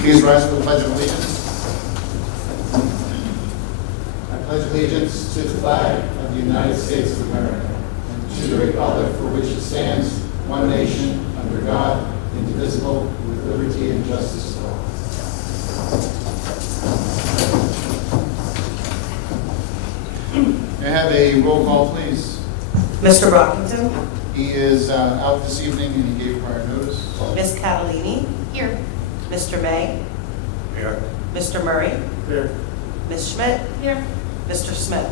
Please rise for the Pledge of Allegiance. I pledge allegiance to the flag of the United States of America and to the republic for which it stands, one nation, under God, indivisible, with liberty and justice for all. May I have a roll call, please? Mr. Brockington, He is out this evening and he gave prior notice. Ms. Catalini, Here. Mr. May, Here. Mr. Murray, Here. Ms. Schmidt, Here. Mr. Smith,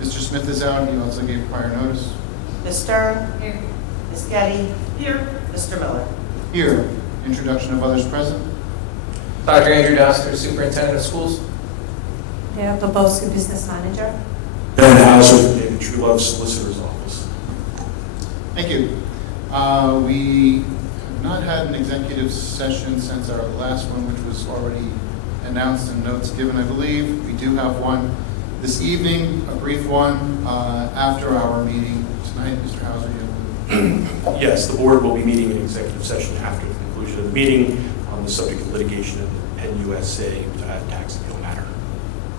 Mr. Smith is out and he also gave prior notice. Ms. Stern, Here. Ms. Getty, Here. Mr. Miller. Here. Introduction of others present. Dr. Andrew Doster, Superintendent of Schools. Dale Boboski, Business Manager. Ben Hauser, David Truelove, Solicitor's Office. Thank you. We have not had an executive session since our last one, which was already announced and notes given, I believe. We do have one this evening, a brief one, after our meeting tonight. Mr. Hauser, you Yes, the board will be meeting in executive session after the conclusion of the meeting on the subject of litigation of NUSA tax appeal matter.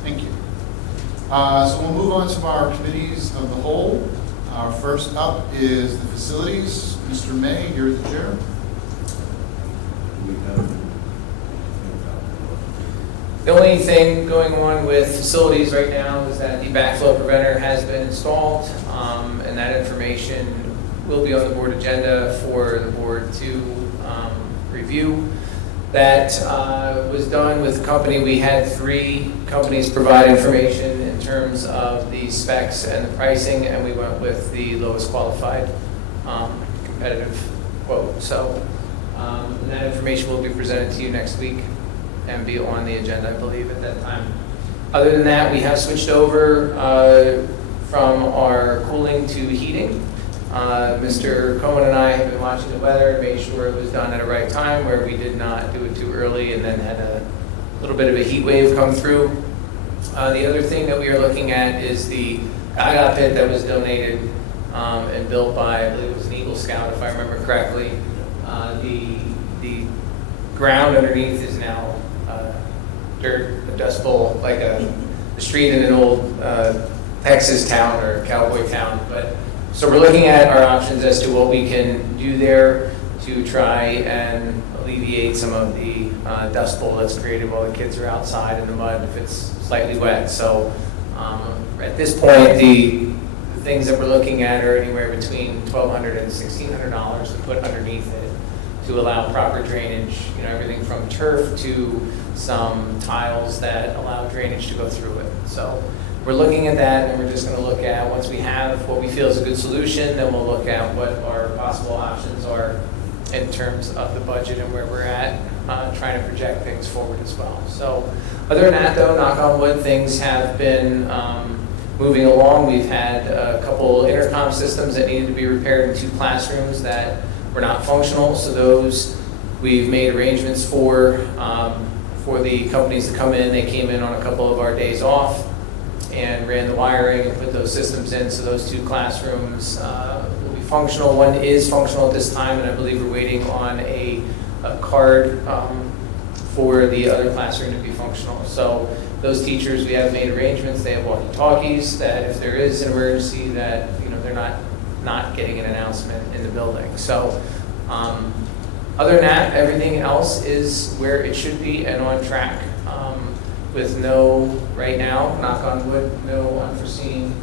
Thank you. So we'll move on to our committees of the whole. Our first up is the facilities. Mr. May, you're the chair. The only thing going on with facilities right now is that the backflow preventer has been installed, and that information will be on the board agenda for the board to review. That was done with a company. We had 3 companies provide information in terms of the specs and the pricing, and we went with the lowest qualified competitive quote. So that information will be presented to you next week and be on the agenda, I believe, at that time. Other than that, we have switched over from our cooling to heating. Mr. Cohen and I have been watching the weather and made sure it was done at a right time where we did not do it too early and then had a little bit of a heat wave come through. The other thing that we are looking at is the IDOT pit that was donated and built by, I believe it was an Eagle Scout, if I remember correctly. The ground underneath is now dirt, a dust bowl, like a street in an old Texas town or cowboy town. So we're looking at our options as to what we can do there to try and alleviate some of the dust bowl that's created while the kids are outside in the mud if it's slightly wet. So at this point, the things that we're looking at are anywhere between $1,200 and $1,600 to put underneath it to allow proper drainage, everything from turf to some tiles that allow drainage to go through it. So we're looking at that, and we're just going to look at, once we have what we feel is a good solution, then we'll look at what our possible options are in terms of the budget and where we're at, trying to project things forward as well. So other than that, though, knock on wood, things have been moving along. We've had a couple intercom systems that needed to be repaired in 2 classrooms that were not functional, so those we've made arrangements for the companies to come in. They came in on a couple of our days off and ran the wiring and put those systems in, so those 2 classrooms will be functional. One is functional at this time, and I believe we're waiting on a card for the other classroom to be functional. So those teachers, we have made arrangements. They have walkie-talkies that if there is an emergency that they're not getting an announcement in the building. So other than that, everything else is where it should be and on track. With no, right now, knock on wood, no unforeseen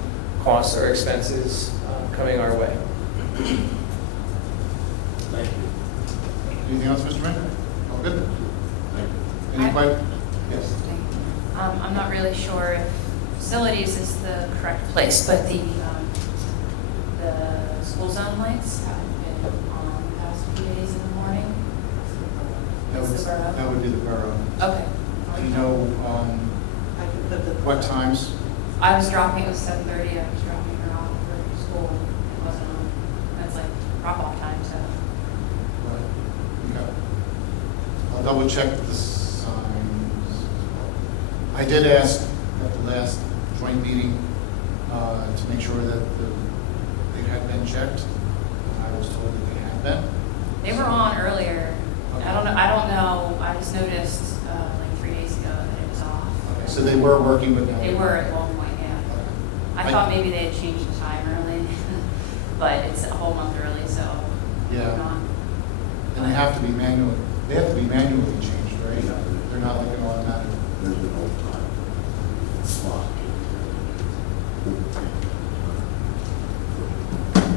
costs or expenses coming our way. Thank you. Anything else, Mr. May? All good? Thank you. Any questions? Yes. I'm not really sure if facilities is the correct place, but the school zone lights have been on the past few days in the morning. It's the borough. That would be the borough. Okay. Do you know what times? I was dropping, it was 7:30, I was dropping her off for school. It wasn't on, that's like drop-off time, so. Okay. I'll double check the signs. I did ask at the last joint meeting to make sure that they had been checked. I was told that they had been. They were on earlier. Okay. I don't know, I just noticed, So they were working with them? They were at one point, yeah. I thought maybe they had changed the time early, but it's a whole month early, so. Yeah. we're not. And they have to be manually changed, right? They're not like an automatic. There's an old time clock. Okay.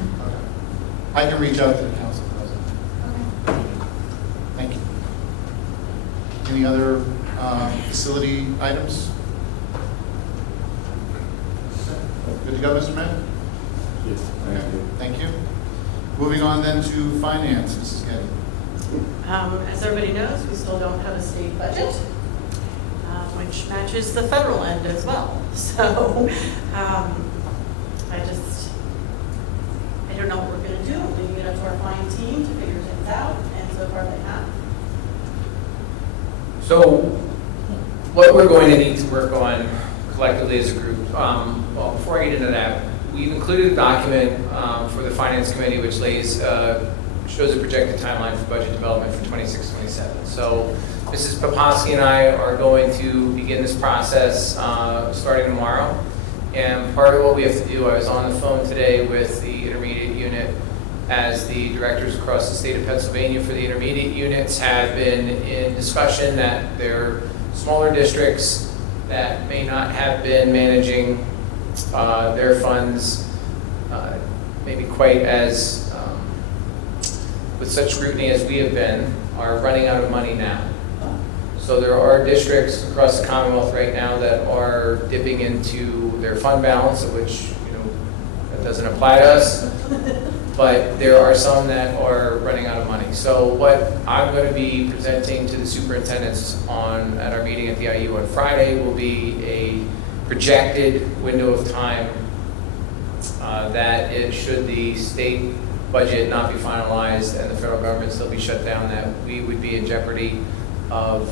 I can reach out to the council president. Okay. Thank you. Any other facility items? Good to go, Mr. Mayor? Yes, thank you. Thank you. Moving on then to finance, Mrs. Getty. As everybody knows, we still don't have a state budget, which matches the federal end as well. So I don't know what we're going to do. We leave it up to our fine team to figure things out, and so far they have. So what we're going to need to work on collectively as a group, well, before I get into that, we've included a document for the Finance Committee which shows a projected timeline for budget development for 26-27. So Mrs. Papaski and I are going to begin this process starting tomorrow. And part of what we have to do, I was on the phone today with the intermediate unit as the directors across the state of Pennsylvania for the intermediate units have been in discussion that they're smaller districts that may not have been managing their funds maybe quite as with such scrutiny as we have been, are running out of money now. So there are districts across the Commonwealth right now that are dipping into their fund balance, of which, that doesn't apply to us, but there are some that are running out of money. So what I'm going to be presenting to the superintendents at our meeting at the IU on Friday will be a projected window of time that should the state budget not be finalized and the federal government still be shut down, that we would be in jeopardy of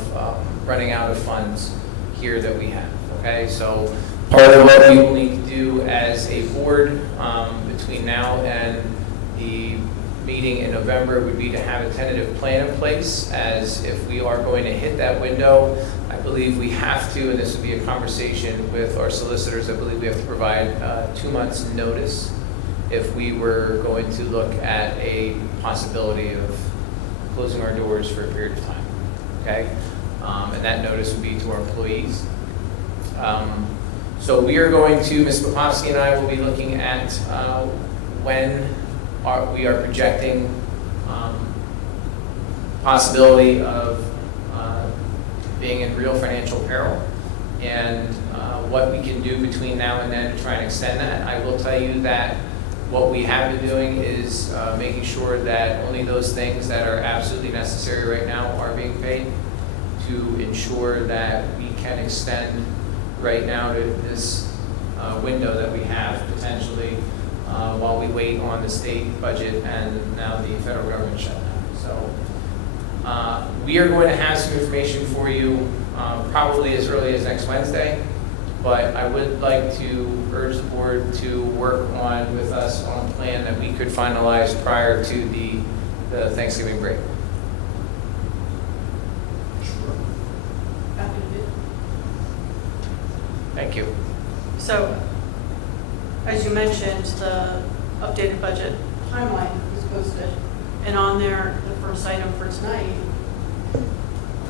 running out of funds here that we have, okay? So part of what we will need to do as a board between now and the meeting in November would be to have a tentative plan in place, as if we are going to hit that window, I believe we have to, and this would be a conversation with our solicitors, I believe we have to provide 2 months' notice if we were going to look at a possibility of closing our doors for a period of time, okay? And that notice would be to our employees. So we are going to, Ms. Popovsky and I will be looking at when we are projecting possibility of being in real financial peril, and what we can do between now and then to try and extend that. I will tell you that what we have been doing is making sure that only those things that are absolutely necessary right now are being paid, to ensure that we can extend right now to this window that we have potentially while we wait on the state budget and now the federal government shutdown. So we are going to have some information for you probably as early as next Wednesday, but I would like to urge the board to work with us on a plan that we could finalize prior to the Thanksgiving break. Happy to do. Thank you. So, as you mentioned, the updated budget timeline was posted, and on there, the first item for tonight,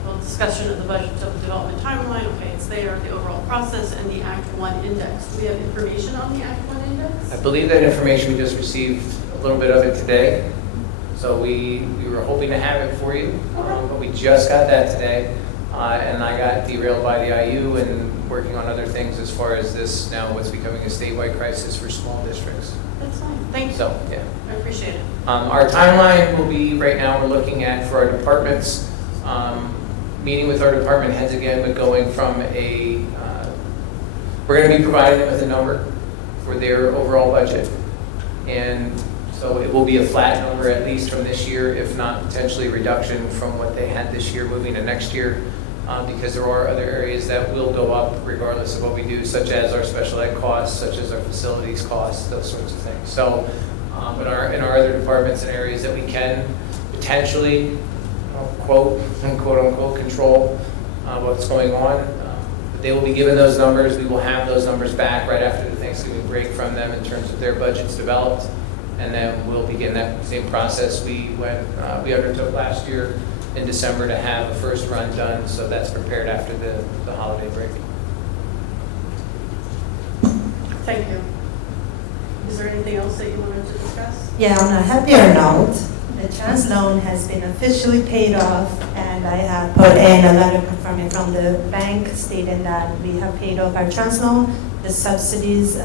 well, discussion of the budget of development timeline, okay, it's there, the overall process, and the Act 1 index. Do we have information on the Act 1 index? I believe that information, we just received a little bit of it today. So we were hoping to have it for you, but we just got that today. And I got derailed by the IU and working on other things as far as this now what's becoming a statewide crisis for small districts. That's fine, thank you. So, yeah. I appreciate it. Our timeline will be, right now, we're looking at for our departments, meeting with our department heads again, but going from we're going to be providing them with a number for their overall budget. And so it will be a flat number at least from this year, if not potentially a reduction from what they had this year moving to next year, because there are other areas that will go up regardless of what we do, such as our special ed costs, such as our facilities costs, those sorts of things. So in our other departments and areas that we can potentially quote unquote control what's going on, the They will be given those numbers. We will have those numbers back right after the Thanksgiving break from them in terms of their budgets developed. And then we'll begin that same process we undertook last year in December to have a first run done. So that's prepared after the holiday break. Thank you. Is there anything else that you wanted to discuss? Yeah, on a happier note, the trans loan has been officially paid off, and I have put in a letter confirming from the bank stating that we have paid off our trans loan. The subsidies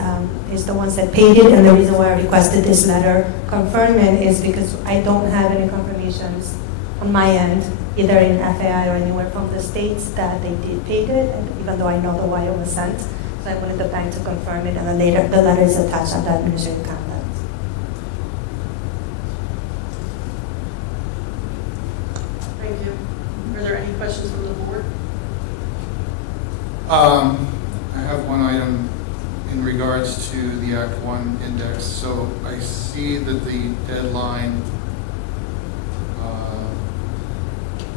is the ones that paid it, and the reason why I requested this letter confirming is because I don't have any confirmations on my end, either in FAI or anywhere from the states that they did pay it, and even though I know the wire was sent. So I wanted the bank to confirm it, and then later the letter is attached on the administrative conduct. Thank you. Are there any questions from the board? I have one item in regards to the Act 1 index. So I see that the deadline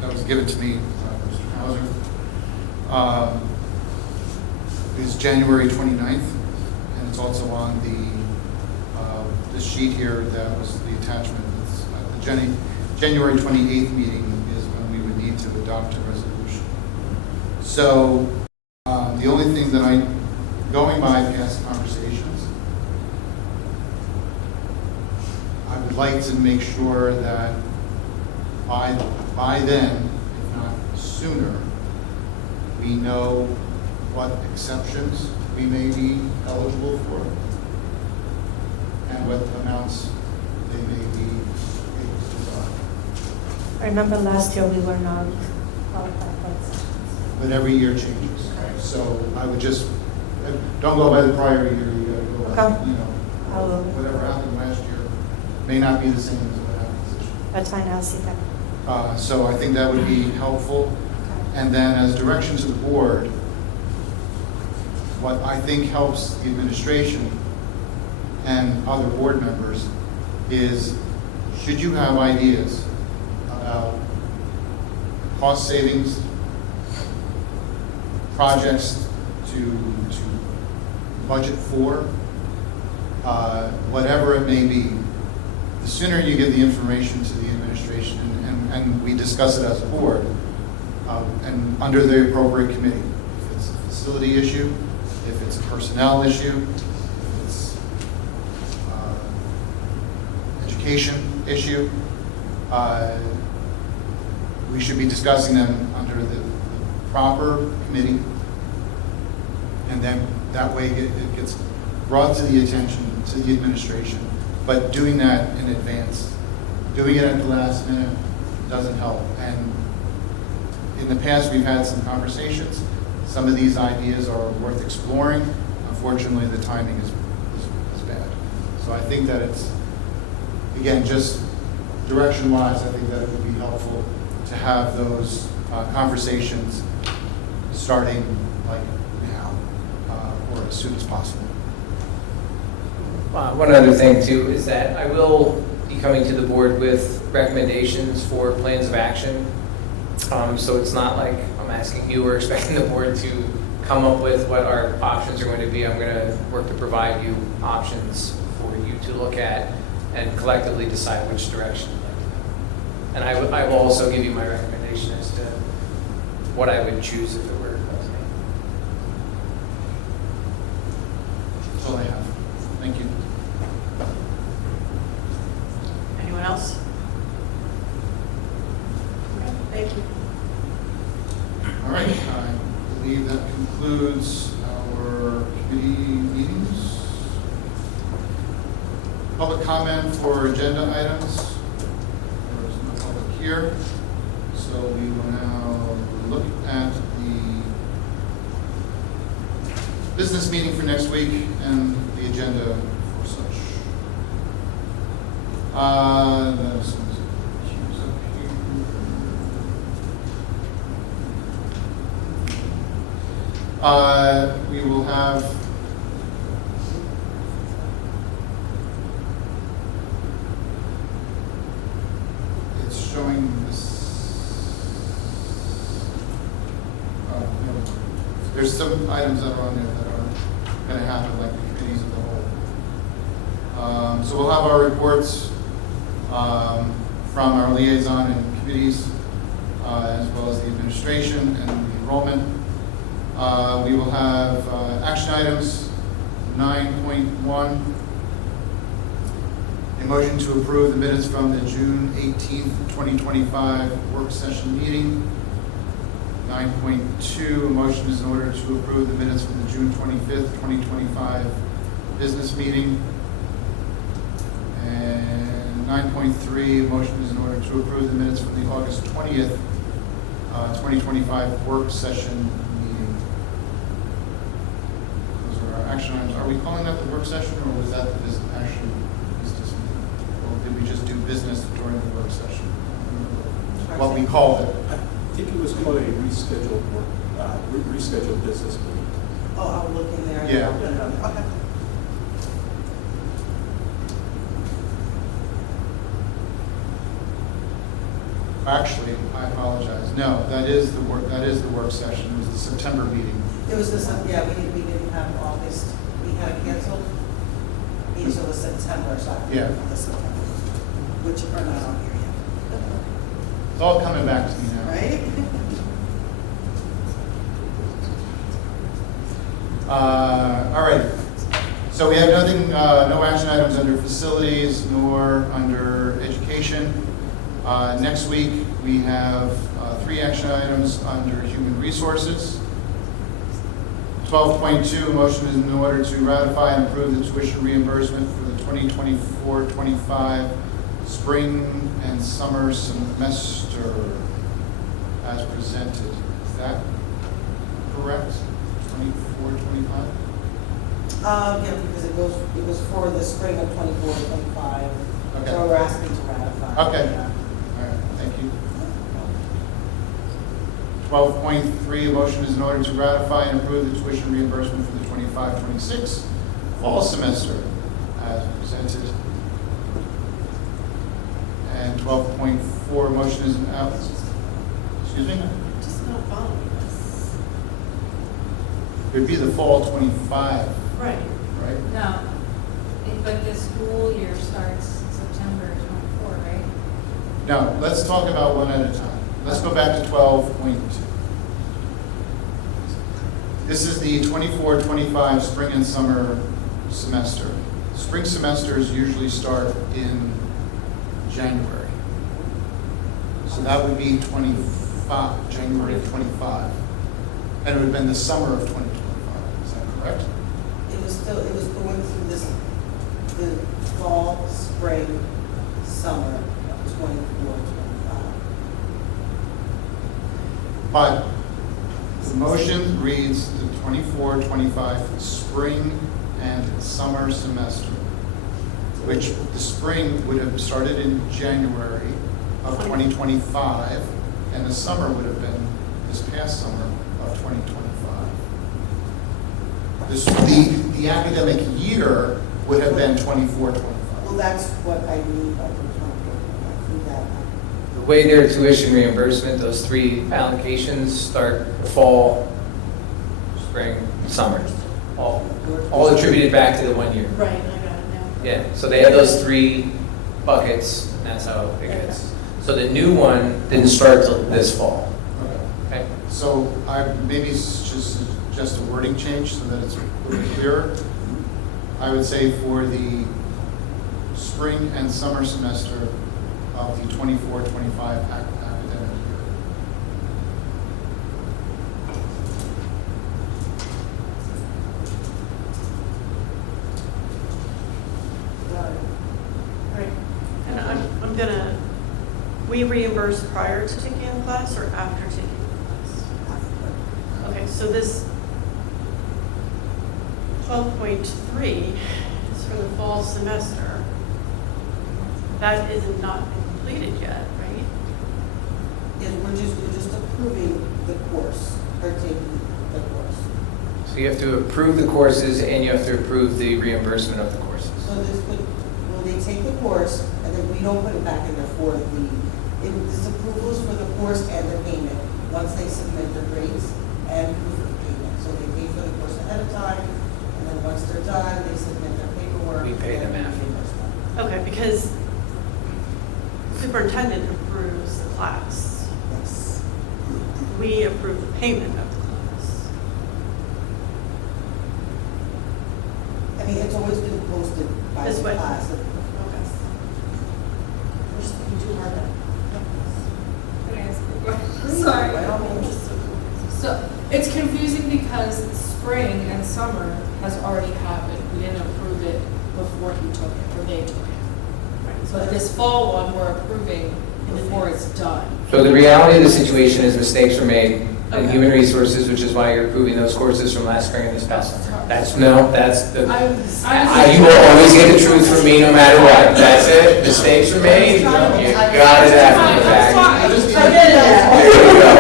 that was given to me, Mr. Hauser, is January 29th, and it's also on the sheet here that was the attachment. It's, the January 28th meeting is when we would need to adopt a resolution. So the only thing that going by past conversations, I would like to make sure that by then, if not sooner, we know what exceptions we may be eligible for and what amounts they may be able to provide. I remember last year we were not qualified for exceptions. But every year changes. So I would just, don't go by the prior year, you gotta go by, Okay. I will. whatever happened last year may not be the same as what happened this year. That's fine, I'll see that. So I think that would be helpful. And then as direction to the board, what I think helps the administration and other board members is, should you have ideas about cost savings, projects to budget for, whatever it may be, the sooner you give the information to the administration and we discuss it as a board, and under the appropriate committee. If it's a facility issue, if it's a personnel issue, if it's education issue, we should be discussing them under the proper committee, and then that way it gets brought to the attention to the administration. But doing that in advance, doing it at the last minute doesn't help. And in the past, we've had some conversations. Some of these ideas are worth exploring. Unfortunately, the timing is bad. So I think that it's, again, just direction-wise, I think that it would be helpful to have those conversations starting like now or as soon as possible. One other thing too is that I will be coming to the board with recommendations for plans of action. So it's not like I'm asking you or expecting the board to come up with what our options are going to be. I'm going to work to provide you options for you to look at and collectively decide which direction you'd like to go. And I will also give you my recommendation as to what I would choose if it were up to me. That's all I have. Thank you. Anyone else? Okay, thank you. All right, I believe that concludes our committee meetings. Public comment for agenda items. There is no public here, so we will now look at the business meeting for next week and the agenda for such. That is cues up here. We will have it's showing this no, it's There's some items that are on there that are going to happen, like the committees of the whole. So we'll have our reports from our liaison and committees, as well as the administration and the enrollment. We will have action items 9.1. A motion to approve the minutes from the June 18th, 2025 work session meeting. 9.2, a motion is in order to approve the minutes from the June 25th, 2025 business meeting. And 9.3, a motion is in order to approve the minutes from the August 20th, 2025 work session meeting. Those are our action items. Are we calling that the work session, or was that the action business meeting? Or did we just do business during the work session? I don't remember what we called it. I think it was called a rescheduled business meeting. Oh, I'll look in there. Yeah. Okay. Actually, I apologize. No, that is the work session. It was the September meeting. It was this, yeah, we didn't have August, we had it canceled. These are the September, so I Yeah. the September, which are not on here It's all coming back to me now. yet. Right? All right. So we have nothing, no action items under facilities nor under education. Next week, we have 3 action items under human resources. 12.2, a motion is in order to ratify and approve the tuition reimbursement for the 2024-25 spring and summer semester as presented. Is that correct? 24-25? Yeah, because it was for the spring of 24, 25. Okay. So we're asking to ratify. Okay. Yeah. All right, thank you. 12.3, a motion is in order to ratify and approve the tuition reimbursement for the 25-26 fall semester as presented. And 12.4, a motion is, excuse me? Just not following this. It would be the fall 25, Right. right? No, but the school year starts September 24, right? No, let's talk about one at a time. Let's go back to 12.2. This is the 24-25 spring and summer semester. Spring semesters usually start in January. So that would be January of 25. And it would have been the summer of 2025. Is that correct? It was going through the fall, spring, summer of 24, 25. But the motion reads the 24-25 spring and summer semester, which the spring would have started in January of 2025, and the summer would have been this past summer of 2025. The academic year would have been 24-25. Well, that's what I mean by the 24, 25. The way their tuition reimbursement, those 3 allocations start fall, spring, summer, all attributed back to the 1 year. Right, I got it now. Yeah, so they have those 3 buckets, and that's how it gets. So the new one didn't start till this fall. Okay. So maybe it's just a wording change so that it's a little clearer. I would say for the spring and summer semester of the 24-25 academic year. Right. And I'm gonna, we reimburse prior to taking the class or after taking the class? Okay, so this 12.3 is for the fall semester. That is not completed yet, right? We're just approving the course, or taking the course. So you have to approve the courses and you have to approve the reimbursement of the courses. So will they take the course, and then we don't put it back in there for this approval is for the course and the payment, once they submit their grades and proof of payment. So So they pay for the course ahead of time, and then once they're done, they submit their paperwork. We pay them and after. reimburse them. Okay, because superintendent approves the class. Yes. We approve the payment of the class. I mean, it's always been posted by This the way. class. Okay. We're speaking too hard now. Can I ask a question? Sorry. By all means. So it's confusing because spring and summer has already happened. We didn't approve it before he took it, or they took it. So this fall one, we're approving before it's done. So the reality of the situation is mistakes were made in Okay. human resources, which is why you're approving those courses from last spring and this past summer. That's the, you will always get the truth from me no matter what. That's it. Mistakes were made. You got it after the fact. I There you go.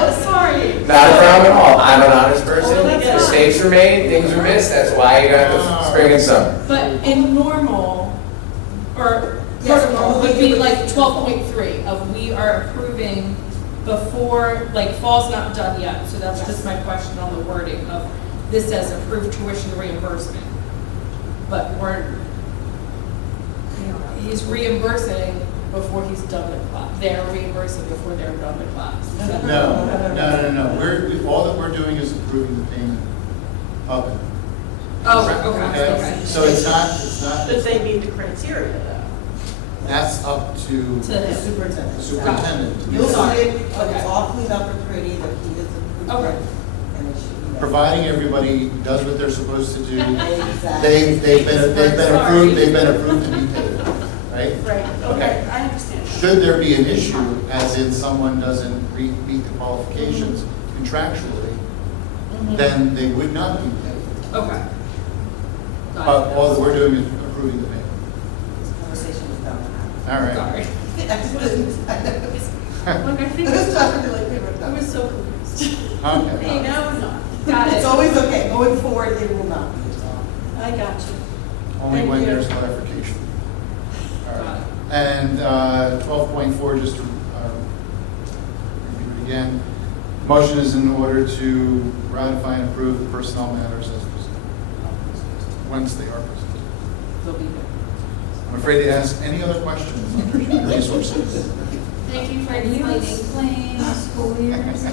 Oh, sorry. Not a problem at all. I'm an honest person. Oh, that's fine. Mistakes were made, things were missed. That's why you got the spring and summer. But in normal, or Yes, normal would be like 12.3 of we are approving before, like fall's not done yet. So that's just my question on the wording of this says approved tuition reimbursement. But he's reimbursing before he's done the class. They're reimbursing before they're done the class. No. All that we're doing is approving the payment of it. Oh, okay. So it's not, But they meet the criteria though. that's up to To The the superintendent. superintendent. You'll see it, but Okay. it's all cleaned up and pretty, that he is approved. Okay. And it should be. done. Providing everybody does what they're supposed to do. Exactly. They've been approved to be paid, right? Right, Okay. okay, I understand. Should there be an issue, as in someone doesn't meet the qualifications contractually, then they would not be paid. Okay. Got But it. all that we're doing is approving the payment. This conversation was done. All right. Sorry. I Look, I think was talking to like, we were I done. was so confused. Okay. Hey, now I'm not. Got it. It's always okay, going forward, it will not be, so. I got you. Only Thank when you. there's clarification. All Got right. it. And 12.4, just to review it again, motion is in order to ratify and approve the personnel matters as presented, once they are presented. They'll be there. I'm afraid to ask any other questions under human resources. Thank you for Can you explaining. explain school years?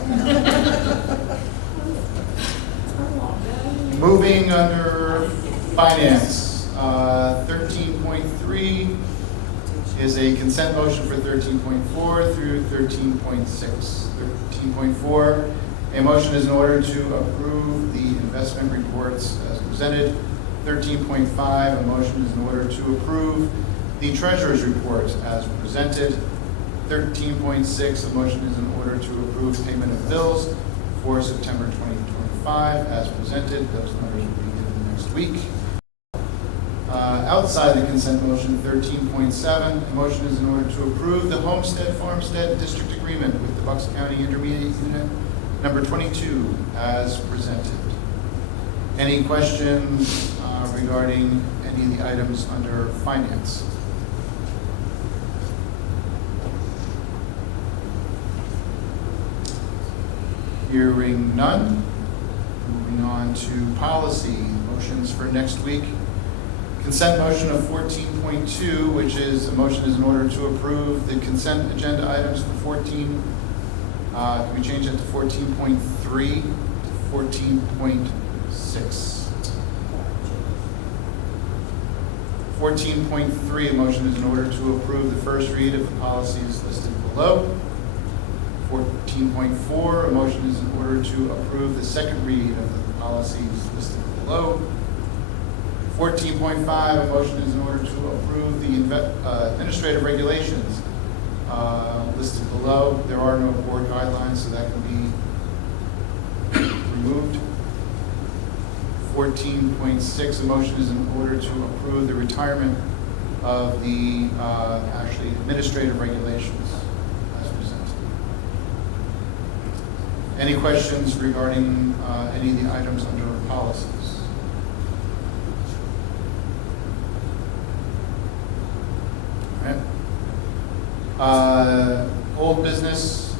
Moving under finance, 13.3 is a consent motion for 13.4 through 13.6. 13.4, a motion is in order to approve the investment reports as presented. 13.5, a motion is in order to approve the treasurer's report as presented. 13.6, a motion is in order to approve payment of bills for September 2025 as presented. Those numbers will be given next week. Outside the consent motion, 13.7, a motion is in order to approve the Homestead Farmstead District Agreement with the Bucks County Intermediate Unit number 22 as presented. Any questions regarding any of the items under finance? Hearing none. Moving on to policy, motions for next week. Consent motion of 14.2, which is, a motion is in order to approve the consent agenda items for 14. Can we change that to 14.3 to 14.6? 14.3, a motion is in order to approve the first read of the policies listed below. 14.4, a motion is in order to approve the second read of the policies listed below. 14.5, a motion is in order to approve the administrative regulations listed below. There are no board guidelines, so that can be removed. 14.6, a motion is in order to approve the retirement of the actually administrative regulations as presented. Any questions regarding any of the items under policies? All right. Old business,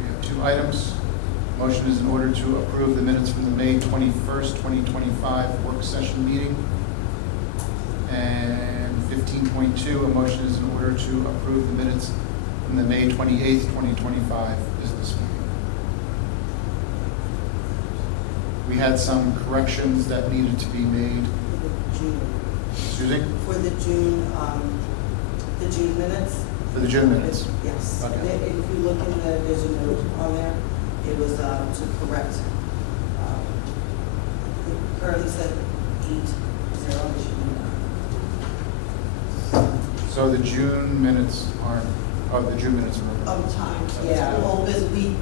we have 2 items. Motion is in order to approve the minutes from the May 21st, 2025 work session meeting. And 15.2, a motion is in order to approve the minutes from the May 28th, 2025 business meeting. We had some corrections that needed to be made. For the June, Excuse me? for the June minutes? For the June minutes. Yes. Okay. If you look in the, there's a note on there, it was to correct. It currently said 8-0, it should be 9. So the June minutes aren't, the June minutes are. Of time, yeah, well, because we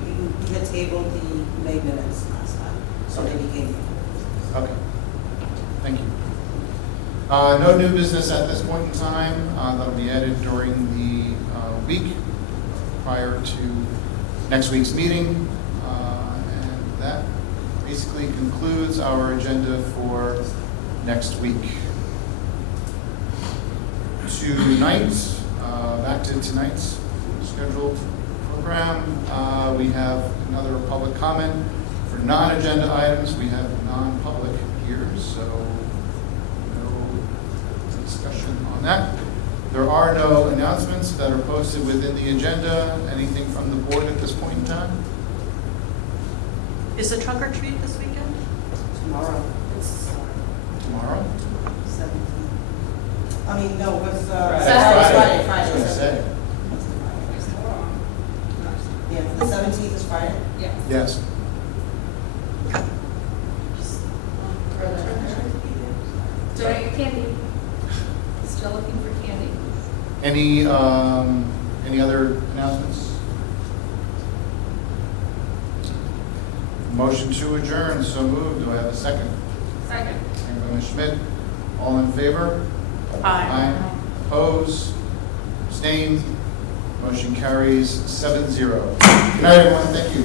had tabled the May minutes last time, so they became. Okay. Thank you. No new business at this point in time. That'll be added during the week prior to next week's meeting. And that basically concludes our agenda for next week. Back to tonight's scheduled program. We have another public comment. For non-agenda items, we have non-public here, so no discussion on that. There are no announcements that are posted within the agenda. Anything from the board at this point in time? Is the trunk or treat this weekend? Tomorrow, it's Tomorrow? 17th. I mean, no, what's, Friday. Friday. I was gonna say. Yeah, the 17th is Friday? Yes. Yes. Donate candy. Still looking for candy. Any other announcements? Motion to adjourn, so moved. Do I have a second? Second. Second by Ms. Schmidt. All in favor? Aye. Opposed? Abstained? Motion carries 7-0. Good night, everyone. Thank you.